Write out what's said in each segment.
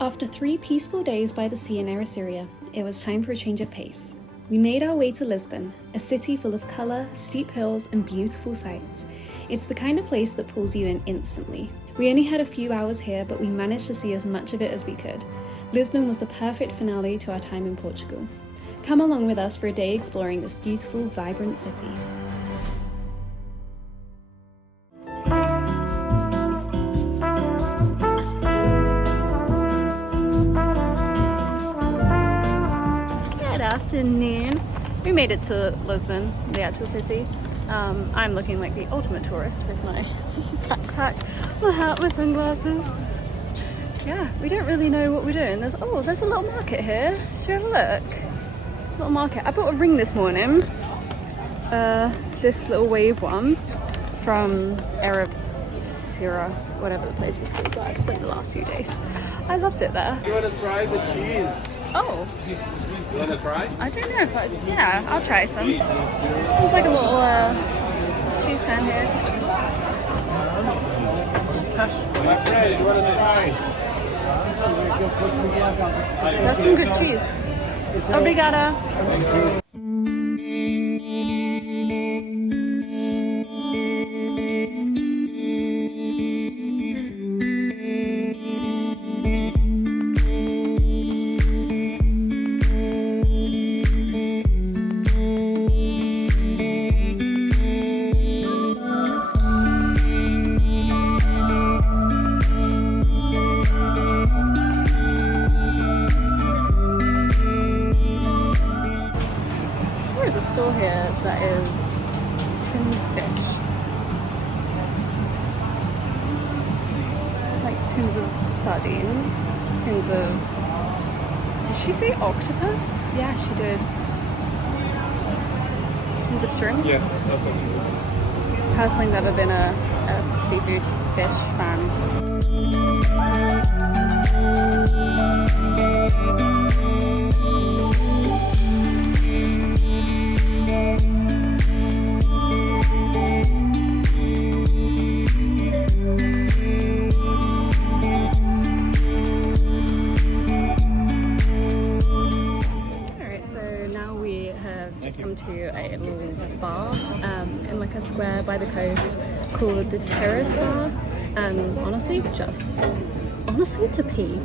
After 3 peaceful days by the sea in Ericeira, it was time for a change of pace. We made our way to Lisbon, a city full of colour, steep hills and beautiful sights. It's the kind of place that pulls you in instantly. We only had a few hours here, but we managed to see as much of it as we could. Lisbon was the perfect finale to our time in Portugal. Come along with us for a day exploring this beautiful, vibrant city. Good afternoon. We made it to Lisbon, the actual city. I'm looking like the ultimate tourist with my backpack, my hat, my sunglasses. Yeah, we don't really know what we're doing. There's a little market here. Should we have a look? Little market. I bought a ring this morning. This little wave one from Ericeira, whatever the place is called that I've spent the last few days. I loved it there. You want to try the cheese? Oh. You want to try? I don't know if yeah, I'll try some. There's like a little cheese stand here. My friend, you want to try? That's some good cheese. Obrigada. There's a store here that is tinned fish. Like tins of sardines, tins of... Did she say octopus? Yeah, she did. Tins of shrimp? Yes, that's what it is. Personally, never been a seafood fish fan. Come to a little bar in like a square by the coast called the Terrace Bar, and honestly to pee,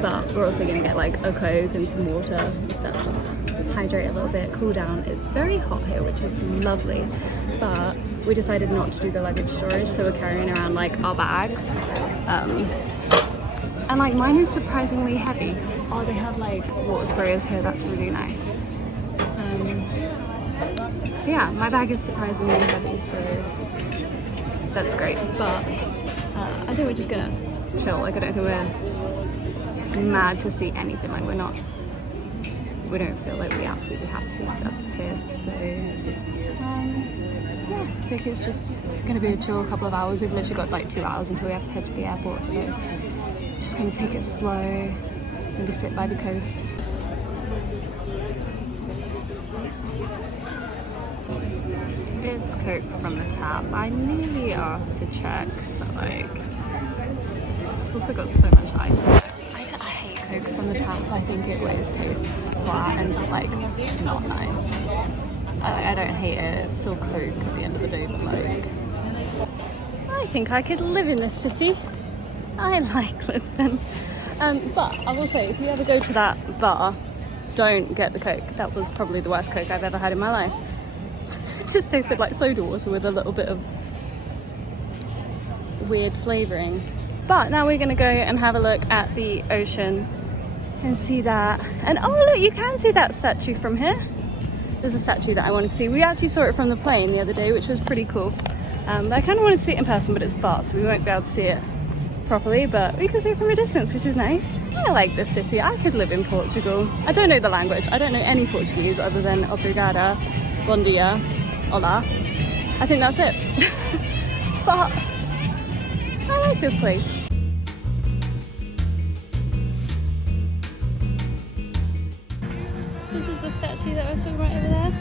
but we're also going to get like a Coke and some water and stuff, just hydrate a little bit, cool down. It's very hot here, which is lovely, but we decided not to do the luggage storage, so we're carrying around like our bags, and like mine is surprisingly heavy. Oh, they have like water sprayers here, that's really nice. Yeah, my bag is surprisingly heavy, so that's great, but I think we're just gonna chill. Like, I don't think we're mad to see anything. Like, we don't feel like we absolutely have to see stuff here, so yeah, I think it's just gonna be a chill couple of hours. We've literally got like 2 hours until we have to head to the airport, so just gonna take it slow, maybe sit by the coast. It's Coke from the tap. I nearly asked to check, but like, it's also got so much ice in it. I hate Coke from the tap. I think it always tastes flat and just like not nice. I don't hate it. It's still Coke at the end of the day, but like, I think I could live in this city. I like Lisbon. But I will say, if you ever go to that bar, don't get the Coke. That was probably the worst Coke I've ever had in my life. It just tasted like soda water with a little bit of weird flavouring. But now we're going to go and have a look at the ocean and see that. And oh look, you can see that statue from here. There's a statue that I want to see. We actually saw it from the plane the other day, which was pretty cool. But I kind of wanted to see it in person, but it's far, so we won't be able to see it properly, but we can see it from a distance, which is nice. I like this city. I could live in Portugal. I don't know the language. I don't know any Portuguese other than obrigada, bom dia, hola. I think that's it. But I like this place. This is the statue that I was talking about over there.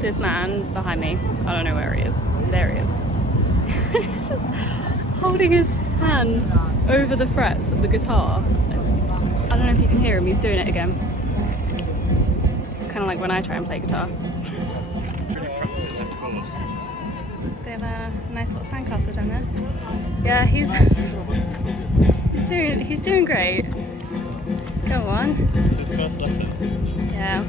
This man behind me, I don't know where he is. There he is. He's just holding his hand over the frets of the guitar. I don't know if you can hear him, he's doing it again. It's kind of like when I try and play guitar. They have a nice little sandcastle down there. Yeah, he's doing great. Go on. His first lesson. Yeah.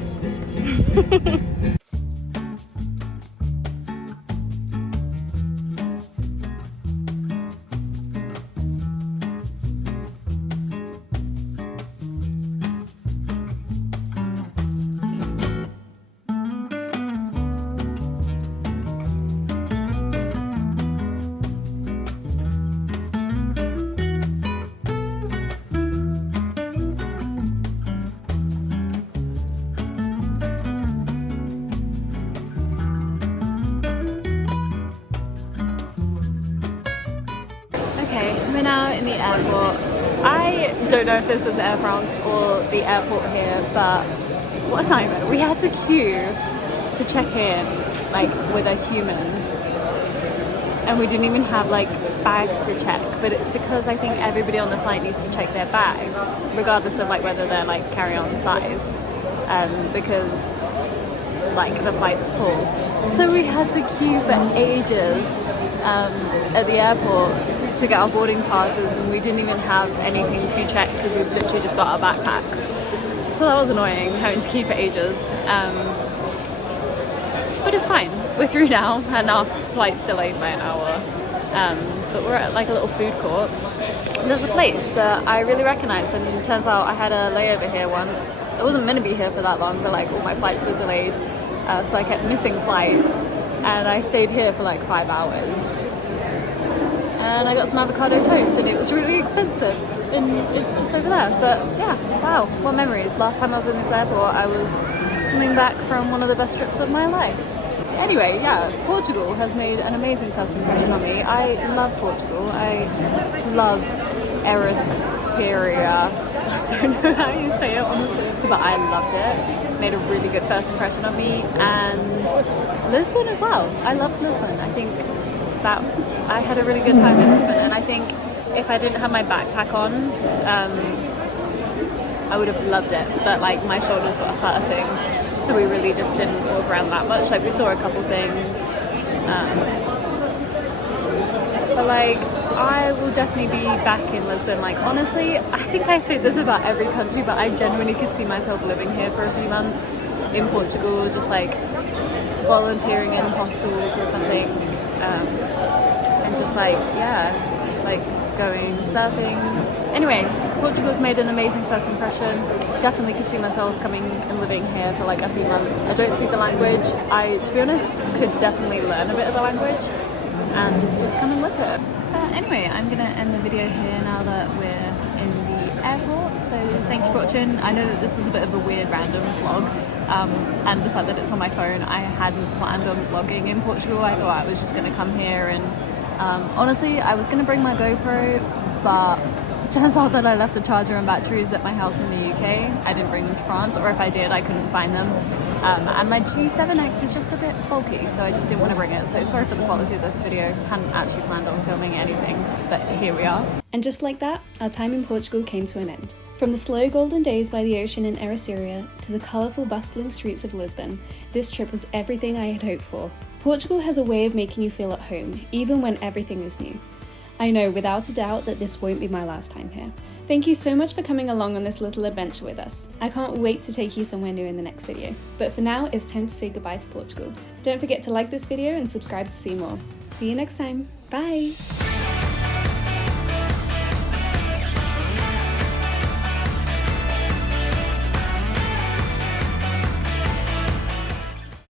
We're now in the airport. I don't know if this is Air France or the airport here, but what a nightmare. We had to queue to check in, like, with a human. And we didn't even have, like, bags to check. But it's because I think everybody on the flight needs to check their bags, regardless of, like, whether they're, like, carry-on size. Because, like, the flight's full. So we had to queue for ages at the airport to get our boarding passes, and we didn't even have anything to check because we literally just got our backpacks. So that was annoying, having to queue for ages. But it's fine. We're through now, and our flight's delayed by an hour. But we're at like a little food court. And there's a place that I really recognise, and it turns out I had a layover here once. I wasn't meant to be here for that long, but like all my flights were delayed. So I kept missing flights, and I stayed here for like 5 hours. And I got some avocado toast, and it was really expensive, and it's just over there. But yeah, wow, what memories. Last time I was in this airport, I was coming back from one of the best trips of my life. Anyway, yeah, Portugal has made an amazing first impression on me. I love Portugal. I love Ericeira. I don't know how you say it, honestly, but I loved it. Made a really good first impression on me. And Lisbon as well. I loved Lisbon. I think that I had a really good time in Lisbon, and I think if I didn't have my backpack on, I would have loved it, but like my shoulders were hurting, so we really just didn't walk around that much. Like we saw a couple things, but like I will definitely be back in Lisbon. Like honestly, I think I say this about every country, but I genuinely could see myself living here for a few months in Portugal, just like volunteering in hostels or something. And just like, yeah, like going surfing. Anyway, Portugal's made an amazing first impression. Definitely could see myself coming and living here for like a few months. I don't speak the language. I, to be honest, could definitely learn a bit of the language and just come and live here. Anyway, I'm gonna end the video here now that we're in the airport. So thank you for watching. I know that this was a bit of a weird random vlog. And the fact that it's on my phone, I hadn't planned on vlogging in Portugal. I thought I was just going to come here and honestly I was going to bring my GoPro, but it turns out that I left the charger and batteries at my house in the UK. I didn't bring them to France, or if I did I couldn't find them. And my G7X is just a bit bulky, so I just didn't want to bring it. So sorry for the quality of this video. Hadn't actually planned on filming anything, but here we are. And just like that, our time in Portugal came to an end. From the slow golden days by the ocean in Ericeira to the colourful bustling streets of Lisbon, this trip was everything I had hoped for. Portugal has a way of making you feel at home, even when everything is new. I know without a doubt that this won't be my last time here. Thank you so much for coming along on this little adventure with us. I can't wait to take you somewhere new in the next video. But for now, it's time to say goodbye to Portugal. Don't forget to like this video and subscribe to see more. See you next time. Bye!